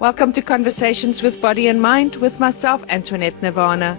Welcome to Conversations with Body and Mind with myself, Antoinette Nirvana.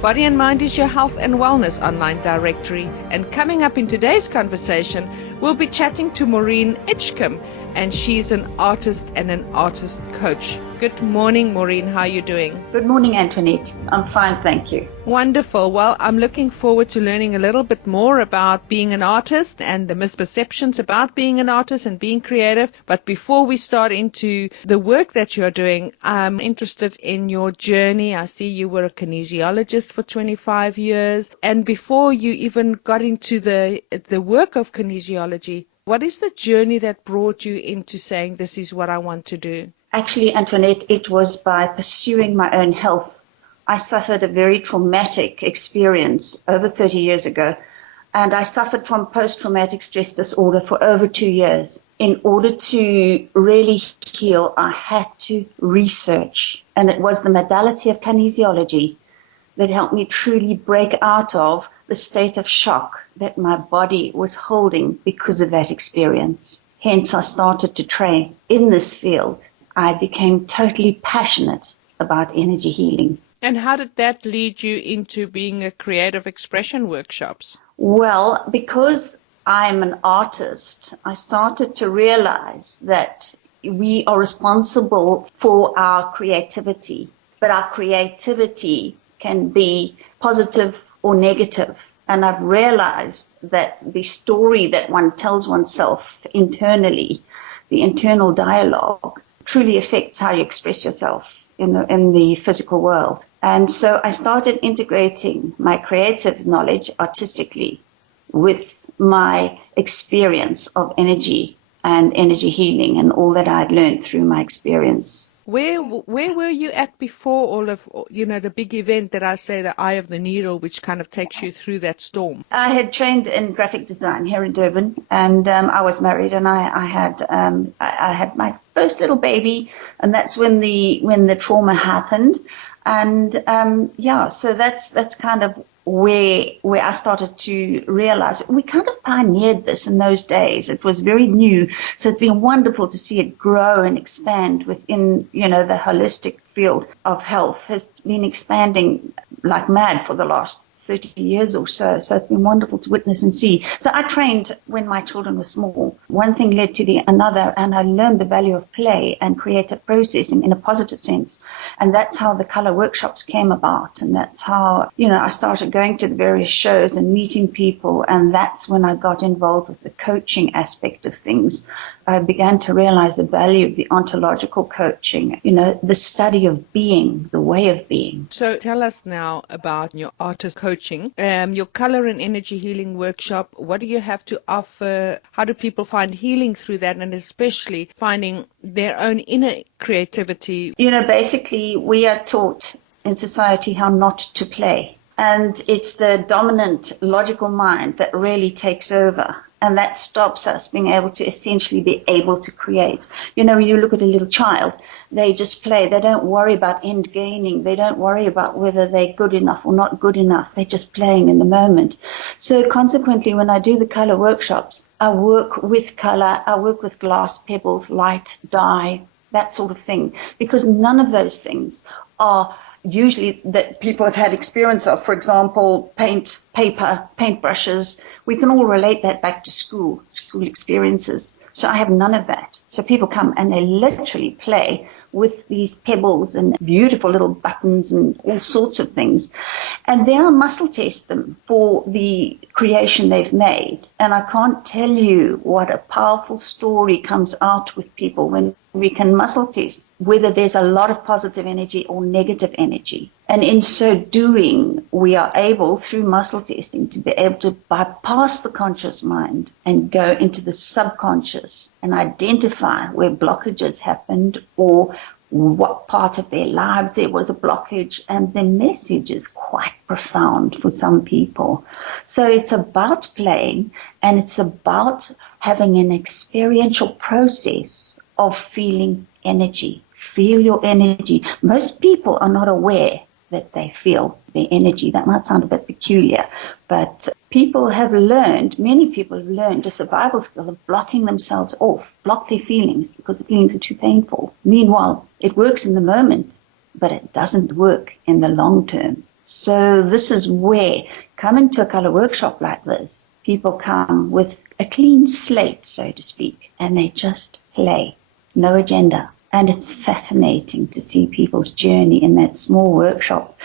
Body and Mind is your health and wellness online directory, and coming up in today's conversation, we'll be chatting to Maureen Edgecombe, and she's an artist and an artist coach. Good morning, Maureen. How are you doing? Good morning, Antoinette. I'm fine, thank you. Wonderful. Well, I'm looking forward to learning a little bit more about being an artist and the misperceptions about being an artist and being creative. But before we start into the work that you're doing, I'm interested in your journey. I see you were a kinesiologist for 25 years. And before you even got into the work of kinesiology, what is the journey that brought you into saying this is what I want to do? Actually, Antoinette, it was by pursuing my own health. I suffered a very traumatic experience over 30 years ago, and I suffered from post-traumatic stress disorder for over 2 years. In order to really heal, I had to research, and it was the modality of kinesiology that helped me truly break out of the state of shock that my body was holding because of that experience. Hence, I started to train in this field. I became totally passionate about energy healing. And how did that lead you into being a creative expression workshops? Well, because I'm an artist, I started to realize that we are responsible for our creativity, but our creativity can be positive or negative. And I've realized that the story that one tells oneself internally, the internal dialogue, truly affects how you express yourself in the physical world. And so I started integrating my creative knowledge artistically with my experience of energy and energy healing and all that I'd learned through my experience. Where were you at before all of, the big event that I say, the Eye of the Needle, which kind of takes you through that storm? I had trained in graphic design here in Durban, and I was married, and I had my first little baby, and that's when the trauma happened. And so that's kind of where I started to realize we kind of pioneered this in those days. It was very new, so it's been wonderful to see it grow and expand within, the holistic field of health has been expanding like mad for the last 30 years or so. So it's been wonderful to witness and see. So I trained when my children were small. One thing led to the another, and I learned the value of play and creative processing in a positive sense. And that's how the color workshops came about. And that's how, I started going to the various shows and meeting people. And that's when I got involved with the coaching aspect of things. I began to realize the value of the ontological coaching, the study of being, the way of being. So tell us now about your artist coaching, your color and energy healing workshop. What do you have to offer? How do people find healing through that, and especially finding their own inner creativity? Basically, we are taught in society how not to play. And it's the dominant logical mind that really takes over. And that stops us being able to essentially be able to create. When you look at a little child, they just play. They don't worry about end gaining. They don't worry about whether they're good enough or not good enough. They're just playing in the moment. So consequently, when I do the color workshops, I work with color. I work with glass, pebbles, light, dye, that sort of thing. Because none of those things are usually that people have had experience of. For example, paint, paper, paintbrushes. We can all relate that back to school experiences. So I have none of that. So people come and they literally play with these pebbles and beautiful little buttons and all sorts of things. And then I muscle test them for the creation they've made. And I can't tell you what a powerful story comes out with people when we can muscle test whether there's a lot of positive energy or negative energy. And in so doing, we are able, through muscle testing, to be able to bypass the conscious mind and go into the subconscious and identify where blockages happened or what part of their lives there was a blockage. And the message is quite profound for some people. So it's about playing, and it's about having an experiential process of feeling energy. Feel your energy. Most people are not aware that they feel their energy. That might sound a bit peculiar, but people have learned, many people have learned a survival skill of blocking themselves off, block their feelings because the feelings are too painful. Meanwhile, it works in the moment, but it doesn't work in the long term. So this is where, coming to a color workshop like this, people come with a clean slate, so to speak, and they just play. No agenda. And it's fascinating to see people's journey in that small workshop.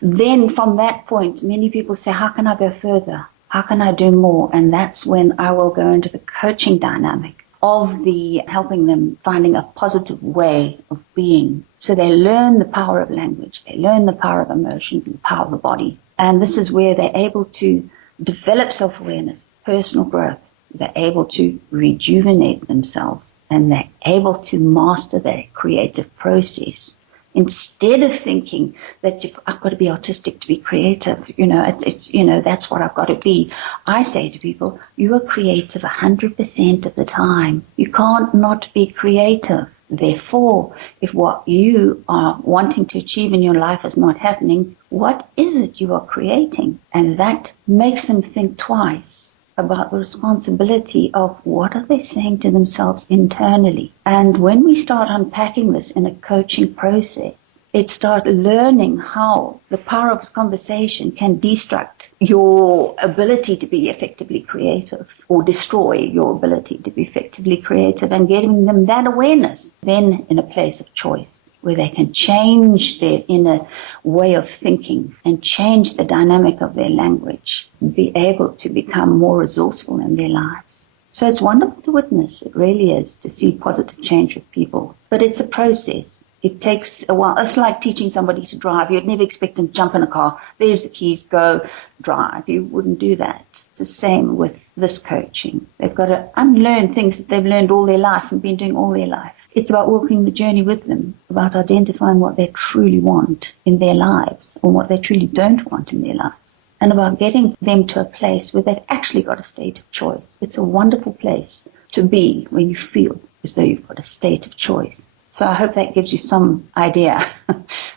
Then from that point, many people say, how can I go further? How can I do more? And that's when I will go into the coaching dynamic of the helping them finding a positive way of being. So they learn the power of language, they learn the power of emotions and the power of the body. And this is where they're able to develop self-awareness, personal growth. They're able to rejuvenate themselves, and they're able to master their creative process. Instead of thinking that I've got to be artistic to be creative, it's that's what I've got to be. I say to people, you are creative 100% of the time. You can't not be creative. Therefore, if what you are wanting to achieve in your life is not happening, what is it you are creating? And that makes them think twice about the responsibility of what are they saying to themselves internally. And when we start unpacking this in a coaching process, it starts learning how the power of conversation can destruct your ability to be effectively creative or destroy your ability to be effectively creative, and getting them that awareness then in a place of choice where they can change their inner way of thinking and change the dynamic of their language, be able to become more resourceful in their lives. So it's wonderful to witness. It really is, to see positive change with people. But it's a process. It takes a while. It's like teaching somebody to drive. You'd never expect them to jump in a car. There's the keys, go drive. You wouldn't do that. It's the same with this coaching. They've got to unlearn things that they've learned all their life and been doing all their life. It's about walking the journey with them, about identifying what they truly want in their lives or what they truly don't want in their lives, and about getting them to a place where they've actually got a state of choice. It's a wonderful place to be when you feel as though you've got a state of choice. So I hope that gives you some idea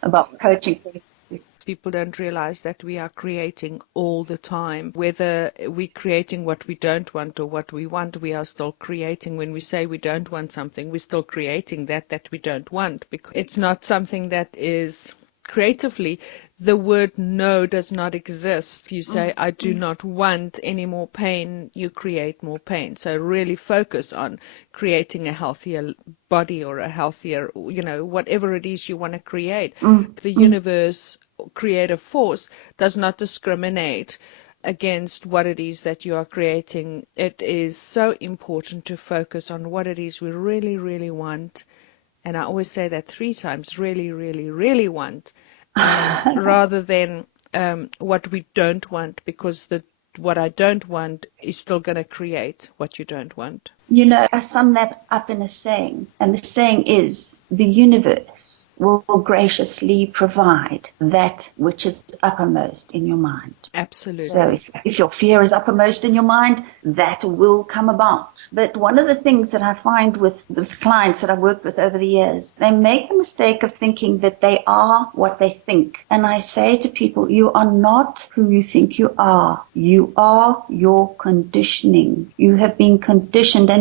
about coaching. People don't realize that we are creating all the time. Whether we're creating what we don't want or what we want, we are still creating. When we say we don't want something, we're still creating that we don't want, because it's not something that is creatively. The word no does not exist. If you say, I do not want any more pain, you create more pain. So really focus on creating a healthier body or a healthier, whatever it is you want to create. The universe, creative force, does not discriminate against what it is that you are creating. It is so important to focus on what it is we really, really want. And I always say that 3 times, really, really, really want, rather than what we don't want, because what I don't want is still going to create what you don't want. I sum that up in a saying, and the saying is, the universe will graciously provide that which is uppermost in your mind. Absolutely. So if your fear is uppermost in your mind, that will come about. But one of the things that I find with the clients that I've worked with over the years, they make the mistake of thinking that they are what they think. And I say to people, you are not who you think you are. You are your conditioning. You have been conditioned. And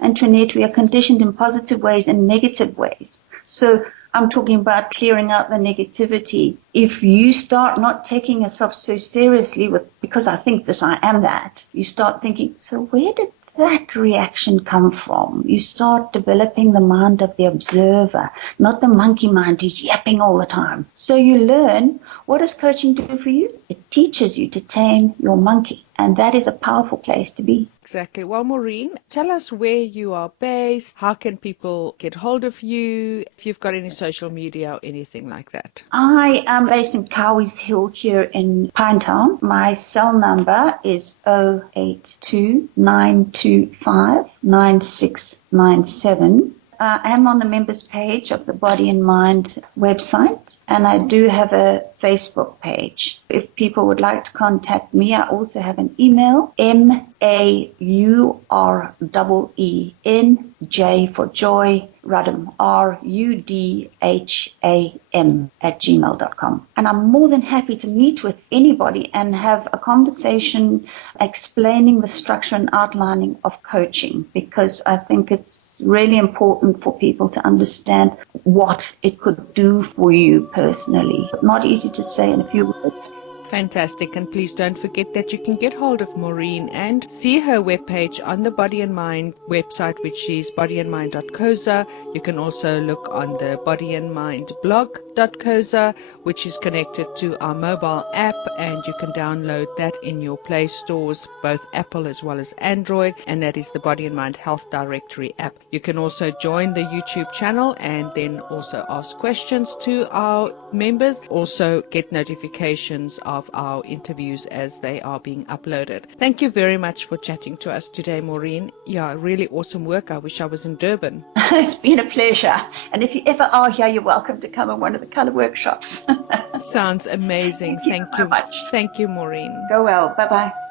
Antoinette, we are conditioned in positive ways and negative ways. So I'm talking about clearing out the negativity. If you start not taking yourself so seriously because I think this, I am that, you start thinking, so where did that reaction come from? You start developing the mind of the observer, not the monkey mind who's yapping all the time. So you learn, what does coaching do for you? It teaches you to tame your monkey. And that is a powerful place to be. Exactly. Well, Maureen, tell us where you are based. How can people get hold of you? If you've got any social media or anything like that. I am based in Cowies Hill here in Pinetown. My cell number is 082-925-9697. I am on the members page of the Body and Mind website, and I do have a Facebook page. If people would like to contact me, I also have an email, MAUREEN, J for joy, Rudham, RUDHAM @gmail.com. And I'm more than happy to meet with anybody and have a conversation explaining the structure and outlining of coaching, because I think it's really important for people to understand what it could do for you personally. Not easy to say in a few words. Fantastic. And please don't forget that you can get hold of Maureen and see her webpage on the Body and Mind website, which is bodyandmind.coza. You can also look on the Body and Mind blog.coza, which is connected to our mobile app, and you can download that in your Play stores, both Apple as well as Android, and that is the Body and Mind Health Directory app. You can also join the YouTube channel and then also ask questions to our members, also get notifications of our interviews as they are being uploaded. Thank you very much for chatting to us today, Maureen. Yeah, really awesome work. I wish I was in Durban. It's been a pleasure. And if you ever are here, you're welcome to come on one of the colour workshops. Sounds amazing. Thank you so much. Thank you, Maureen. Go well. Bye-bye.